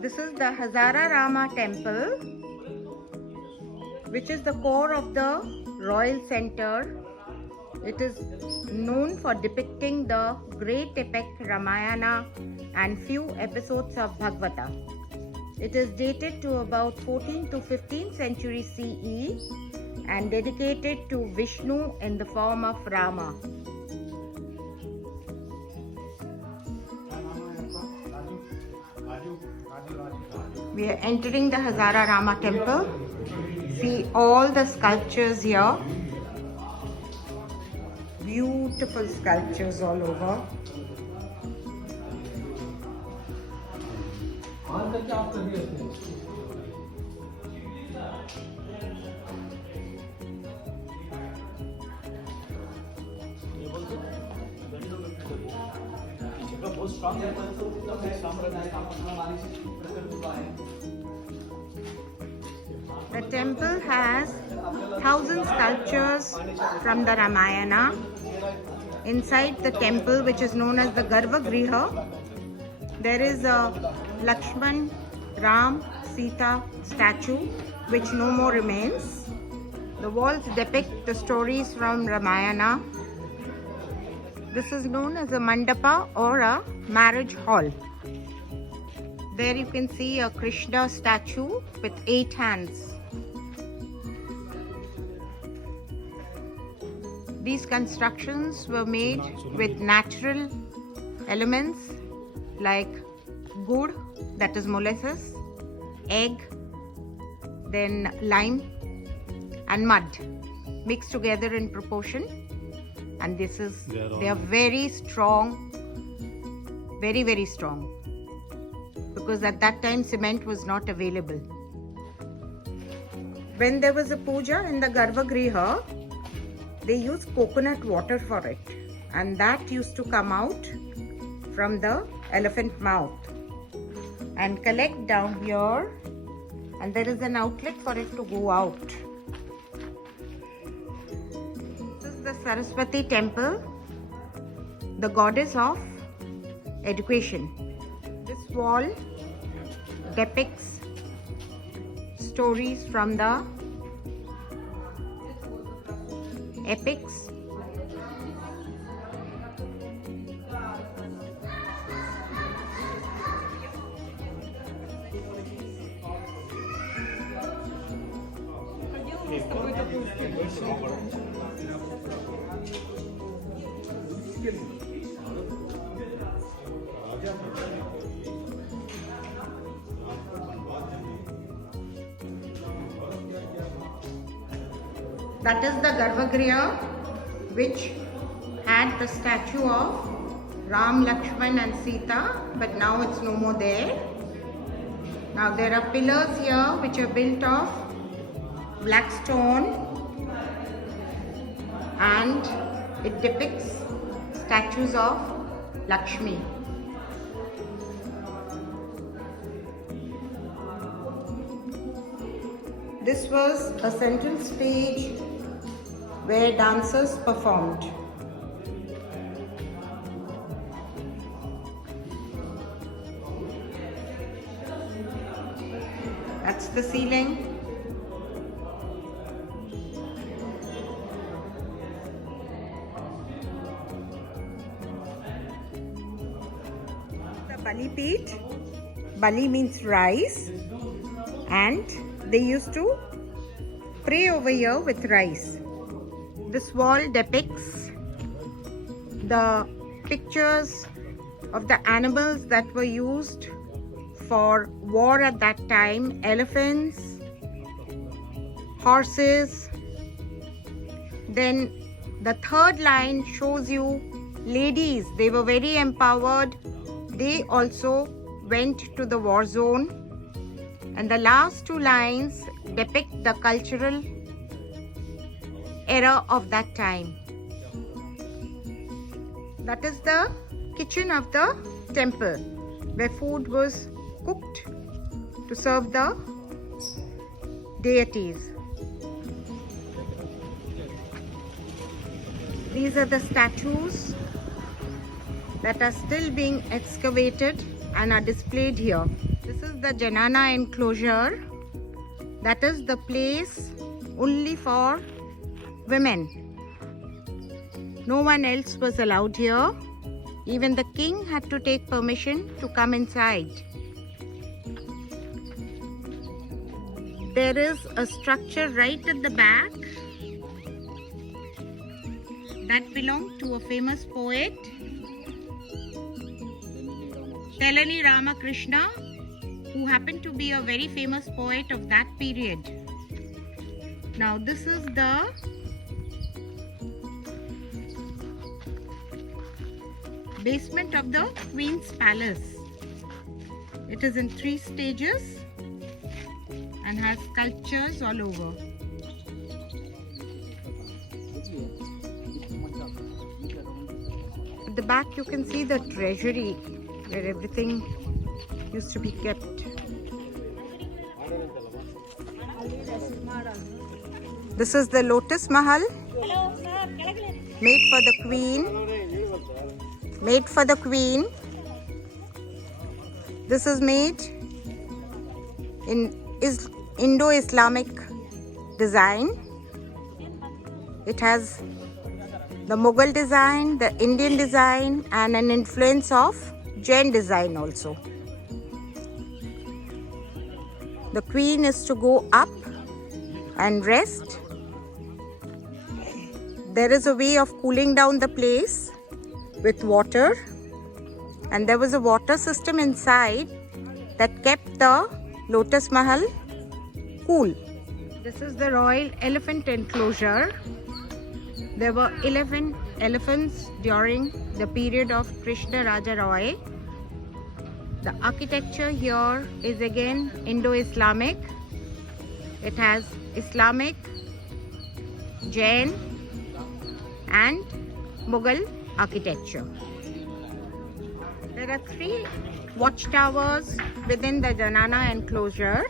This is the Hazara Rama temple, which is the core of the royal center. It is known for depicting the great epic Ramayana and few episodes of Bhagavata. It is dated to about 14th to 15th century CE and dedicated to Vishnu in the form of Rama. We are entering the Hazara Rama temple. See all the sculptures here. Beautiful sculptures all over. The temple has 1,000 sculptures from the Ramayana. Inside the temple, which is known as the Garbhagriha, there is a Lakshman, Ram, Sita statue which no more remains. The walls depict the stories from Ramayana. This is known as a mandapa or a marriage hall. There you can see a Krishna statue with 8 hands. These constructions were made with natural elements like gur, that is molasses, egg, then lime and mud mixed together in proportion, and they are very strong, very strong, because at that time cement was not available. When there was a puja in the Garbhagriha, they used coconut water for it, and that used to come out from the elephant mouth and collect down here, and there is an outlet for it to go out. This is the Saraswati temple, the goddess of education. This wall depicts stories from the epics. That is the Garbhagriha, which had the statue of Ram, Lakshman and Sita, but now it's no more there. Now there are pillars here which are built of black stone, and it depicts statues of Lakshmi. This was a central stage where dancers performed. That's the ceiling. The Bali Peeth. Bali means rice, and they used to pray over here with rice. This wall depicts the pictures of the animals that were used for war at that time. Elephants, horses. Then the third line shows you ladies. They were very empowered. They also went to the war zone. And the last 2 lines depict the cultural era of that time. That is the kitchen of the temple, where food was cooked to serve the deities. These are the statues that are still being excavated and are displayed here. This is the Janana enclosure. That is the place only for women. No one else was allowed here. Even the king had to take permission to come inside. There is a structure right at the back that belonged to a famous poet, Lord Rama, who happened to be a very famous poet of that period. Now this is the basement of the Queen's Palace. It is in 3 stages and has sculptures all over. At the back you can see the treasury where everything used to be kept. This is the Lotus Mahal, made for the Queen. This is made in Indo-Islamic design. It has the Mughal design, the Indian design, and an influence of Jain design also. The Queen is to go up and rest. There is a way of cooling down the place with water, and there was a water system inside that kept the Lotus Mahal cool. This is the royal elephant enclosure. There were 11 elephants during the period of Krishna Raja Roy. The architecture here is again Indo-Islamic. It has Islamic, Jain and Mughal architecture. There are 3 watchtowers within the Janana enclosure,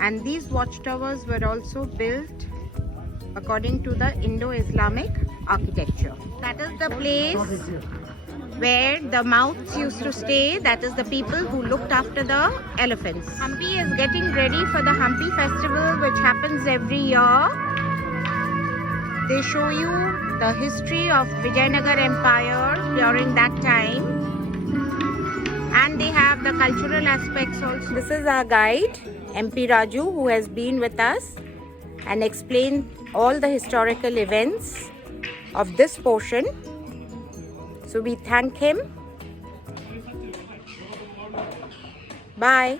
and these watchtowers were also built according to the Indo-Islamic architecture. That is the place where the mouths used to stay. That is the people who looked after the elephants. Hampi is getting ready for the Hampi festival, which happens every year. They show you the history of Vijayanagar Empire during that time, and they have the cultural aspects also. This is our guide, MP Raju, who has been with us and explained all the historical events of this portion. So we thank him. Bye.